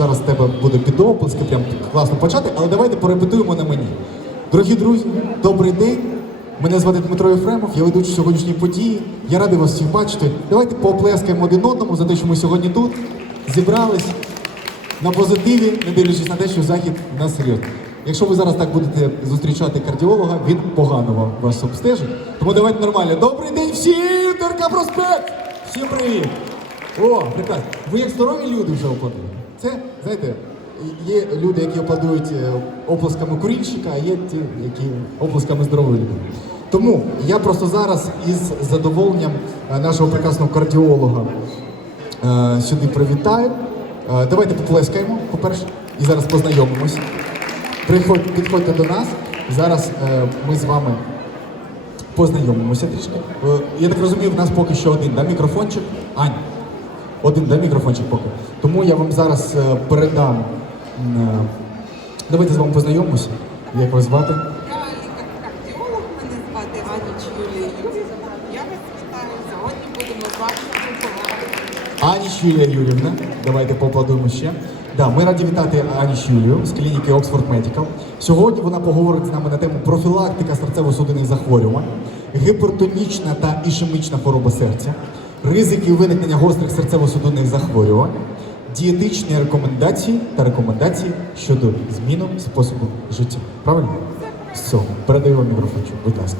зараз в тебе буде під оплески, прям класно почати, але давайте порепетуємо на мені. Дорогі друзі, добрий день. Мене звати Дмитро Єфремов, я ведучий сьогоднішньої події. Я радий вас всіх бачити. Давайте пооплескаємо один одному за те, що ми сьогодні тут зібрались на позитиві, не дивлячись на те, що захід у нас серйозний. Якщо ви зараз так будете зустрічати кардіолога, він погано вам вас обстежить. Тому давайте нормально. Добрий день всім! ТРК Проспект! Всім привіт! О, прекрасно. Ви як здорові люди вже аплодуєте. Це, знаєте, є люди, які аплодують е, оплесками курільщика, а є ті, які оплесками здорової людини. Тому я просто зараз із задоволенням е, нашого прекрасного кардіолога е, сюди привітаю. Давайте поплескаємо, по-перше, і зараз познайомимося. Приходь, підходьте до нас. Зараз ми з вами познайомимося трішки. Я так розумію, в нас поки що один да, мікрофончик. Ань, один да, мікрофончик поки. Тому я вам зараз е, передам. е, Давайте з вами познайомимося. Як вас звати? Я лікар-кардіолог, мене звати Аніч Юлія Юрівна. Я вас вітаю. Сьогодні будемо з вами спілкуватися. Аніч Юлія Юрівна. Давайте поаплодуємо ще. Да, ми раді вітати Аніч Юлію з клініки Oxford Medical. Сьогодні вона поговорить з нами на тему профілактика серцево-судинних захворювань, гіпертонічна та ішемічна хвороба серця, ризики виникнення гострих серцево-судинних захворювань, дієтичні рекомендації та рекомендації щодо зміни способу життя. Правильно? Все, передаю вам мікрофончик, будь ласка.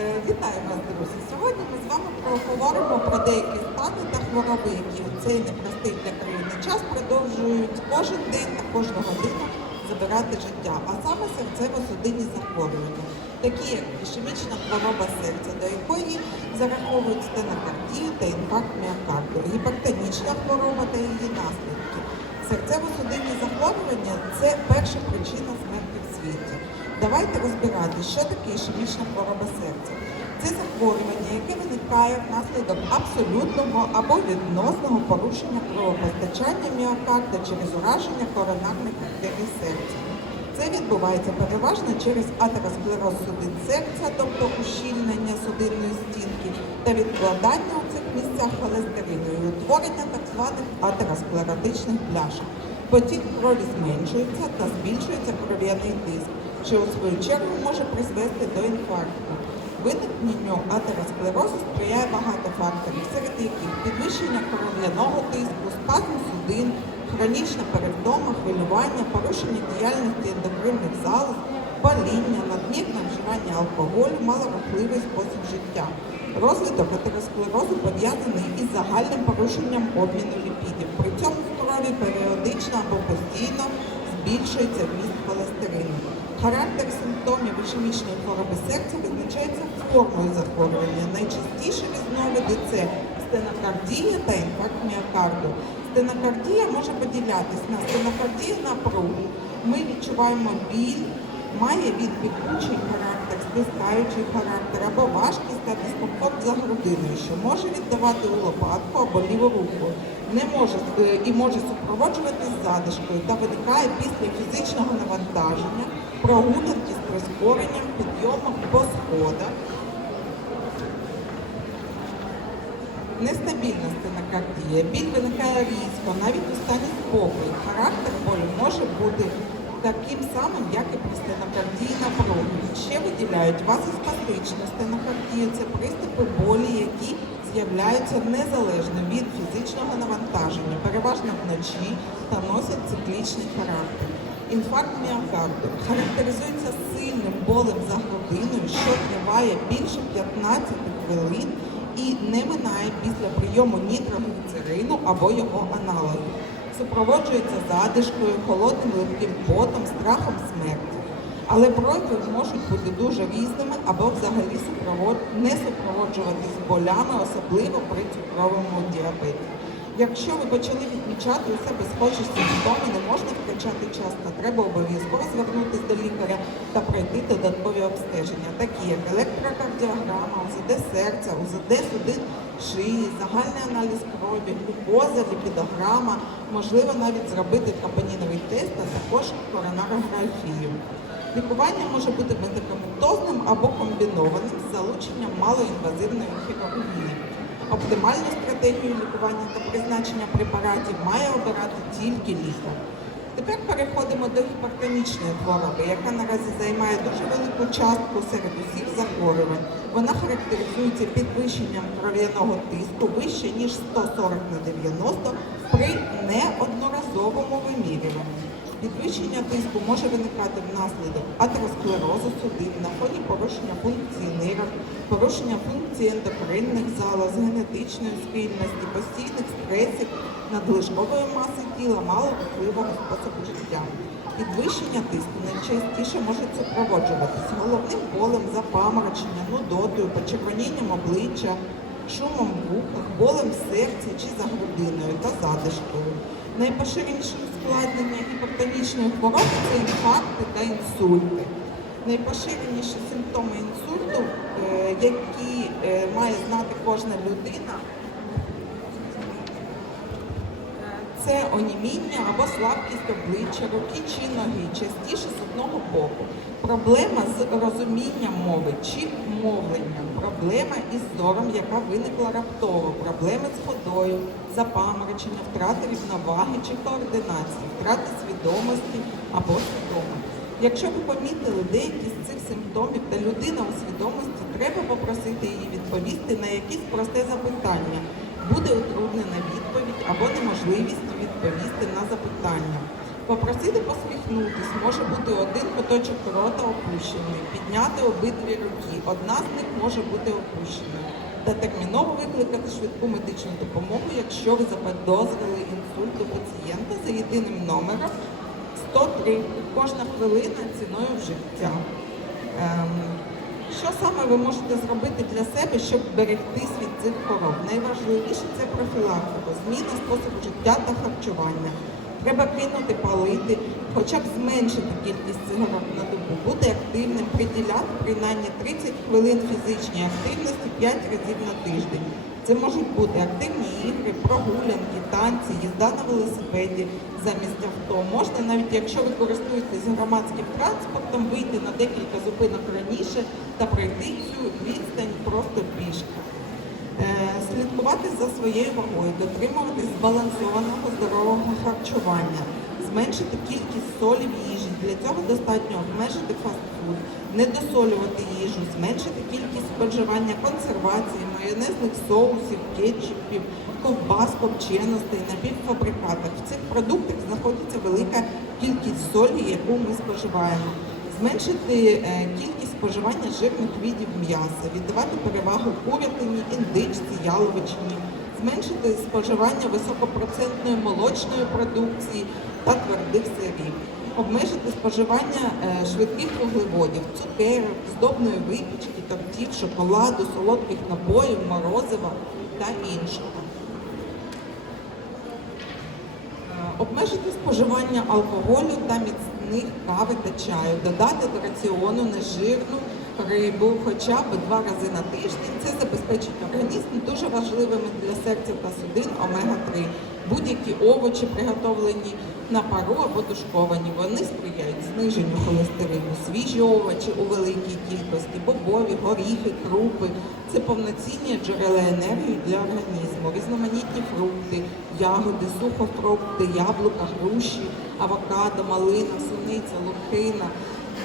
Е, Вітаю вас, друзі. Сьогодні ми з вами поговоримо про деякі стани та хвороби, які у цей непростий для країни час продовжують кожен день та кожну годину забирати життя, а саме серцево-судинні захворювання, такі як ішемічна хвороба серця, до якої зараховують стенокардію та інфаркт міокарду, гіпертонічна хвороба та її наслідки. Серцево-судинні захворювання це перша причина смерті в світі. Давайте розбирати, що таке ішемічна хвороба серця. Це захворювання, яке виникає внаслідок абсолютного або відносного порушення кровопостачання міокарда через ураження коронарних артерій серця. Це відбувається переважно через атеросклероз судин серця, тобто ущільнення судинної стінки та відкладання у цих місцях холестерину і утворення так званих атеросклеротичних пляшок. Потік крові зменшується та збільшується кров'яний тиск, що у свою чергу може призвести до інфаркту. Виникненню атеросклерозу сприяє багато факторів, серед яких підвищення кров'яного тиску, спазм судин, хронічна перевтома, хвилювання, порушення діяльності ендокринних залоз, паління, надмірне вживання алкоголю, малорухливий спосіб життя. Розвиток атеросклерозу пов'язаний із загальним порушенням обміну ліпідів. При цьому в крові періодично або постійно збільшується вміст холестерину. Характер симптомів ішемічної хвороби серця визначається формою захворювання. Найчастіше різновиди це стенокардія та інфаркт міокарду. Стенокардія може поділятись на стенокардію напругу. Ми відчуваємо біль, має він пекучий характер, стискаючий характер або важкість та дискомфорт за грудиною, що може віддавати у лопатку або ліву руку. Не може е, і може супроводжуватись задишкою та виникає після фізичного навантаження, прогулянки з прискоренням, підйомом по сходах. Нестабільна стенокардія. Біль виникає різко, навіть у стані спокою. Характер болю може бути таким самим, як і при стенокардії напруги. Ще виділяють вазоспастичну стенокардію. Це приступи болі, які з'являються незалежно від фізичного навантаження, переважно вночі та носять циклічний характер. Інфаркт міокарду характеризується сильним болем за грудиною, що триває більше 15 хвилин і не минає після прийому нітрогліцерину або його аналогу. Супроводжується задишкою, холодним легким потом, страхом смерті. Але прояви можуть бути дуже різними або взагалі супровод... не супроводжуватись болями, особливо при цукровому діабеті. Якщо ви почали відмічати у себе схожі симптоми, не можна втрачати час, та треба обов'язково звернутися до лікаря та пройти додаткові обстеження, такі як електрокардіограма, УЗД серця, УЗД судин шиї, загальний аналіз крові, глюкоза, ліпідограма, можливо навіть зробити тропоніновий тест, а також коронарографію. Лікування може бути медикаментозним або комбінованим з залученням малоінвазивної хірургії. Оптимальну стратегію лікування та призначення препаратів має обирати тільки лікар. Тепер переходимо до гіпертонічної хвороби, яка наразі займає дуже велику частку серед усіх захворювань. Вона характеризується підвищенням кров'яного тиску вище ніж 140 на 90 при неодноразовому вимірюванні. Підвищення тиску може виникати внаслідок атеросклерозу судин на фоні порушення функції нирок, порушення функції ендокринних залоз, генетичної схильності, постійних стресів, надлишкової маси тіла, малорухливого способу життя. Підвищення тиску найчастіше може супроводжуватися головним болем, запамороченням, нудотою, почервонінням обличчя, шумом в вухах, болем в серці чи за грудиною та задишкою. Найпоширеніші ускладнення гіпертонічної хвороби це інфаркти та інсульти. Найпоширеніші симптоми інсульту, е, які е, має знати кожна людина, це оніміння або слабкість обличчя, руки чи ноги, частіше з одного боку. Проблема з розумінням мови чи мовленням, проблема із зором, яка виникла раптово, проблеми з ходою, запаморочення, втрати рівноваги чи координації, втрати свідомості або свідомості. Якщо ви помітили деякі з цих симптомів та людина у свідомості, треба попросити її відповісти на якісь просте запитання. Буде утруднена відповідь або неможливість відповісти на запитання. Попросити посміхнутись може бути один куточок рота опущений, підняти обидві руки. Одна з них може бути опущеною. Та терміново викликати швидку медичну допомогу, якщо ви заподозрили інсульт у пацієнта за єдиним номером 103. Кожна хвилина ціною в життя. Ем, що саме ви можете зробити для себе, щоб берегтись від цих хвороб? Найважливіше це профілактика, зміна способу життя та харчування. Треба кинути палити, хоча б зменшити кількість цигарок на добу, бути активним, приділяти принаймні 30 хвилин фізичній активності 5 разів на тиждень. Це можуть бути активні ігри, прогулянки, танці, їзда на велосипеді замість авто. Можна навіть якщо ви користуєтесь громадським транспортом, вийти на декілька зупинок раніше та пройти цю відстань просто пішки. Е, Слідкувати за своєю вагою, дотримуватись збалансованого здорового харчування, зменшити кількість солі в їжі. Для цього достатньо обмежити фастфуд, не досолювати їжу, зменшити кількість споживання консервації, майонезних соусів, кетчупів, ковбас, копченостей, напівфабрикатах. В цих продуктах знаходиться велика кількість солі, яку ми споживаємо. Зменшити е, кількість споживання жирних видів м'яса, віддавати перевагу курятині, індичці, яловичині, зменшити споживання високопроцентної молочної продукції та твердих сирів, обмежити споживання е, швидких вуглеводів, цукерок, здобної випічки, тортів, шоколаду, солодких напоїв, морозива та іншого. Е, Обмежити споживання алкоголю та міцних кави та чаю, додати до раціону нежирну рибу хоча б два рази на тиждень. Це забезпечить організм дуже важливими для серця та судин омега-3. Будь-які овочі, приготовлені на пару або тушковані, вони сприяють зниженню холестерину. Свіжі овочі у великій кількості, бобові, горіхи, крупи. Це повноцінні джерела енергії для організму, різноманітні фрукти, ягоди, сухофрукти, яблука, груші, авокадо, малина, суниця, лохина.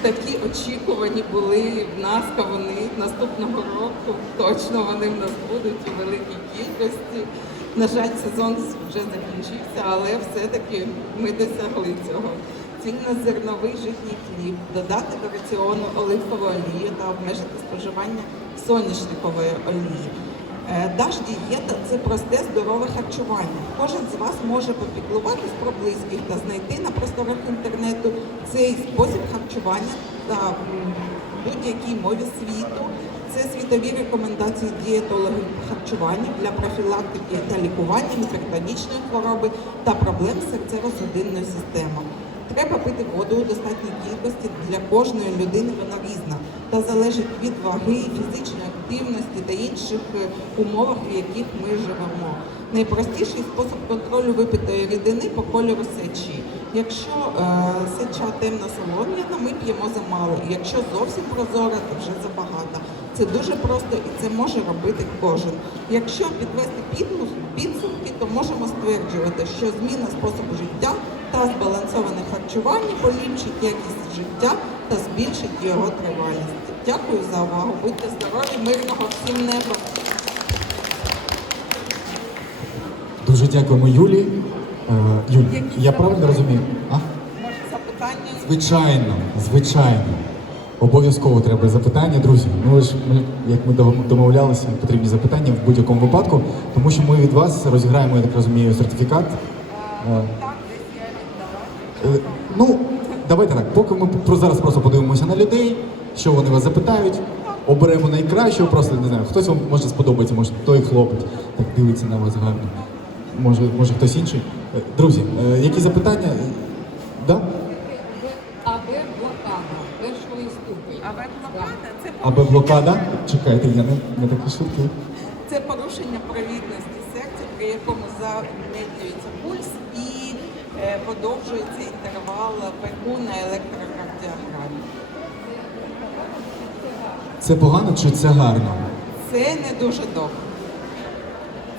Такі очікувані були в нас кавуни наступного року. Точно вони в нас будуть у великій кількості. На жаль, сезон вже закінчився, але все-таки ми досягли цього. Цільнозерновий житній хліб, додати до раціону оливкову олію та обмежити споживання соняшникової олії. Е, Даш дієта це просте здорове харчування. Кожен з вас може попіклуватись про близьких та знайти на просторах інтернету цей спосіб харчування та будь-якій мові світу. Це світові рекомендації дієтологів харчування для профілактики та лікування гіпертонічної хвороби та проблем з серцево-судинною системою. Треба пити воду у достатній кількості для кожної людини вона різна та залежить від ваги, фізичної активності та інших е, умовах, в яких ми живемо. Найпростіший спосіб контролю випитої рідини по кольору сечі. Якщо е, сеча темно солом'яна, ми п'ємо замало. Якщо зовсім прозора, то вже забагато. Це дуже просто і це може робити кожен. Якщо підвести підсумки, то можемо стверджувати, що зміна способу життя та збалансоване харчування поліпшить якість життя та збільшить його тривалість. Дякую за увагу. Будьте здорові, мирного всім неба. Дуже дякуємо Юлі. Е, Юль, Які я правильно розумію? А? Може запитання? Звичайно, звичайно. Обов'язково треба запитання, друзі. Ну ж ми, як ми домовлялися, потрібні запитання в будь-якому випадку, тому що ми від вас розіграємо, я так розумію, сертифікат. Е, е, Ну, давайте так, поки ми про зараз просто подивимося на людей, що вони вас запитають, оберемо найкращого, просто не знаю, хтось вам може сподобається, може той хлопець так дивиться на вас гарно. Може, може хтось інший. Е, Друзі, е, які запитання? Да? АБ блокада першої ступені. А блокада це Аби блокада? Чекайте, я не, не такі шутки. Це порушення провідності серця, при якому замедлюється пульс подовжується інтервал ПК на електрокардіограмі. Це погано чи це гарно? Це не дуже добре.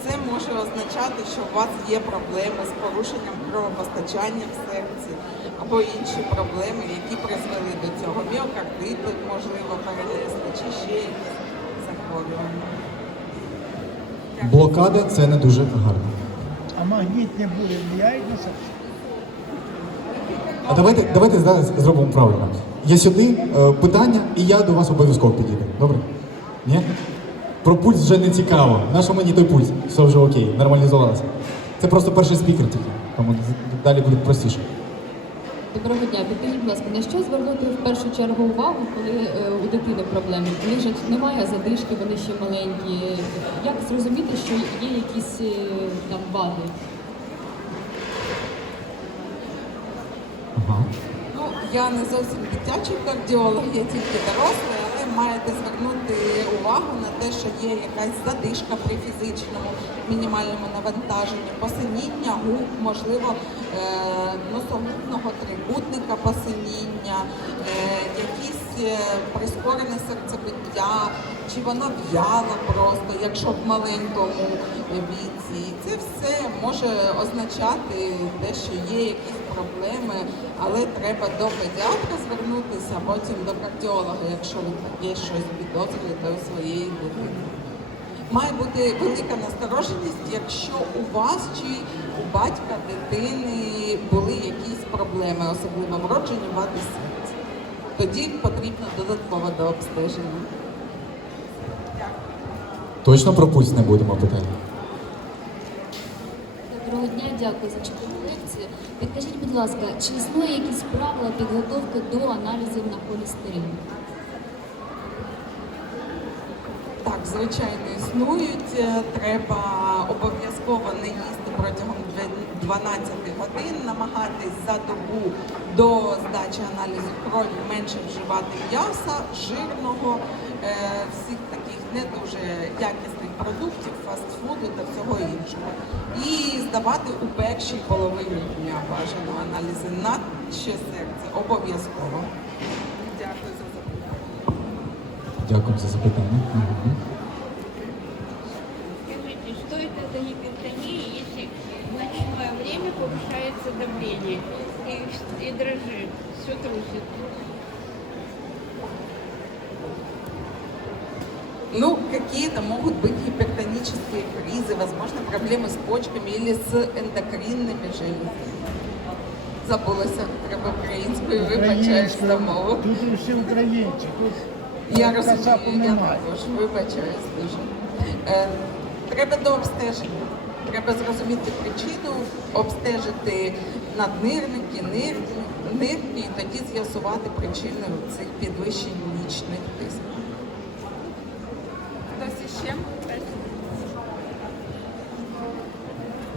Це може означати, що у вас є проблеми з порушенням кровопостачання в серці або інші проблеми, які призвели до цього. Міокардит, можливо, перенесли чи ще якісь захворювання. Блокада це не дуже гарно. А магнітні бурі влияють на серце? А давайте, давайте зараз зробимо правильно. Я сюди е, питання, і я до вас обов'язково підійду. Добре? Ні? Про пульс вже не цікаво. Нащо мені той пульс? Все вже окей, нормалізувалося. Це просто перший спікер тільки. Тому далі буде простіше. Доброго дня. Підкажіть, будь ласка, на що звернути в першу чергу увагу, коли е, у дитини проблеми? В них же немає задишки, вони ще маленькі. Як зрозуміти, що є якісь е, там вади? Ага. Ну, я не зовсім дитячий кардіолог, я тільки дорослий, але маєте звернути увагу на те, що є якась задишка при фізичному мінімальному навантаженні, посиніння губ, можливо, е, носогубного трикутника посиніння, е, якісь е, прискорене серцебиття, чи воно в'яло просто, якщо в маленькому віці. Це все може означати те, що є якісь проблеми, але треба до педіатра звернутися, а потім до кардіолога, якщо ви є щось підозрюєте у своєї дитини. Має бути велика настороженість, якщо у вас чи у батька дитини були якісь проблеми, особливо вроджені вади серця. Тоді потрібно додатково до обстеження. Точно про пульс не будемо питати. Доброго дня, дякую за лекцію. Підкажіть, будь ласка, чи існує якісь правила підготовки до аналізів на холестерин? Так, звичайно, існують. Е, Треба обов'язково не їсти протягом 12 годин, намагатись за добу до здачі аналізу крові менше вживати м'яса, жирного, е, всіх таких не дуже якісних продуктів, фастфуду та всього іншого. І здавати у першій половині дня бажано аналізи на ще серце. Обов'язково. Дякую за запитання. Дякую за запитання. давление и, и дрожит, все трусит? Ну, какие-то могут быть гипертонические кризы, возможно, проблемы с почками или с эндокринными железами. Забулася, треба українською, вибачаюсь за мову. Тут і всі українці, тут Я Кацапу розумію, я немає. також вибачаюсь дуже. Е, треба до обстеження. Треба зрозуміти причину, обстежити наднирники, нирки, нирки і тоді з'ясувати причини цих підвищень нічних тисків. Хтось іще?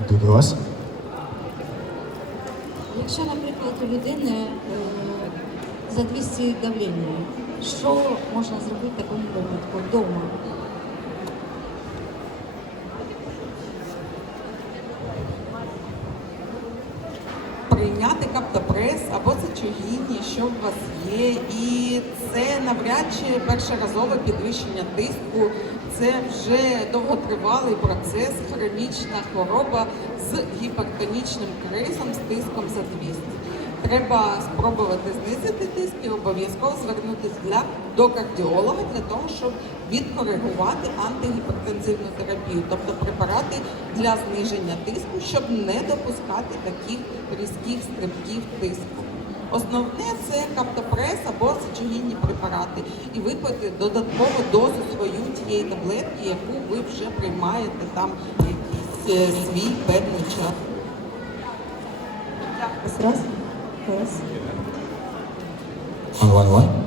До вас. Якщо, наприклад, у людини е, за 200 давлення, що можна зробити в такому випадку вдома? За сечогінні, що у вас є. І це навряд чи першоразове підвищення тиску. Це вже довготривалий процес, хронічна хвороба з гіпертонічним кризом, з тиском за 200. Треба спробувати знизити тиск і обов'язково звернутися для до кардіолога для того, щоб відкоригувати антигіпертензивну терапію, тобто препарати для зниження тиску, щоб не допускати таких різких стрибків тиску. Основне це каптопрес або сечогінні препарати, і випити додаткову дозу свою тієї таблетки, яку ви вже приймаєте там якийсь е, свій певний час. Раз, раз. Онлайн, онлайн.